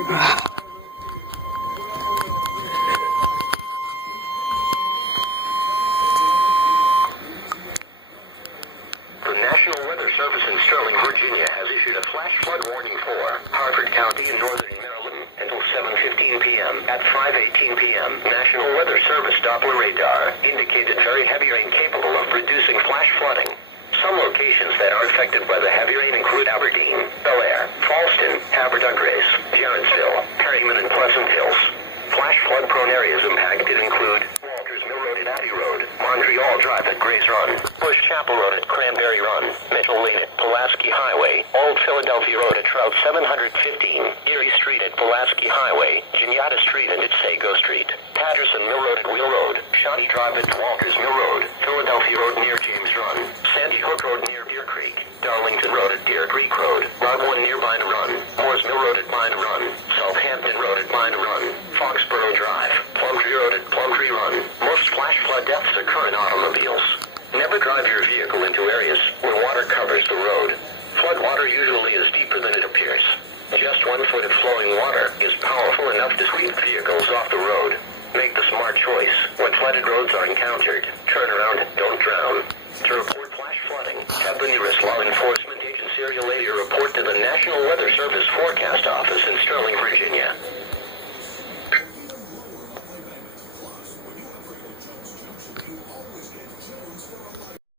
The National Weather Service in Sterling, Virginia has issued a flash flood warning for Harford County in northern Maryland until 7:15 p.m. At 5:18 p.m., National Weather Service Doppler radar indicated very heavy rain capable of producing flash flooding. Some locations that are affected by the heavy rain include Aberdeen, Bel Air, Falston, Havertide Grace, Jarrettsville, Perryman, and Pleasant Hills. Flash flood-prone areas impacted include Walters Mill Road at Abbey Road, Montreal Drive at Grays Run, Bush Chapel Road at Cranberry Run, Mitchell Lane at Pulaski Highway, Old Philadelphia Road at Trout 715, Erie Street at Pulaski Highway, Juniata Street and at Sago Street, Patterson Mill Road at Wheel Road, Shawnee Drive at Walters Mill Road, Philadelphia Road near James Run, Sandy Hook Road near Deer Creek, Darlington Road at Deer Creek Road, Rockland near Bina Run, Moores Mill Road at Bina Run, Southampton Road at Bina Run, Foxborough Drive, Plumtree Road at Plumtree Run. Most flash flood deaths occur in automobiles. Never drive your vehicle into areas where water covers the road. Flood water usually is deeper than it appears. Just 1 foot of flowing water is powerful enough to sweep vehicles off the road. Make the smart choice. When flooded roads are encountered, turn around and don't drown. To report flash flooding, have the nearest law enforcement agency or your report to the National Weather Service Forecast Office in Sterling,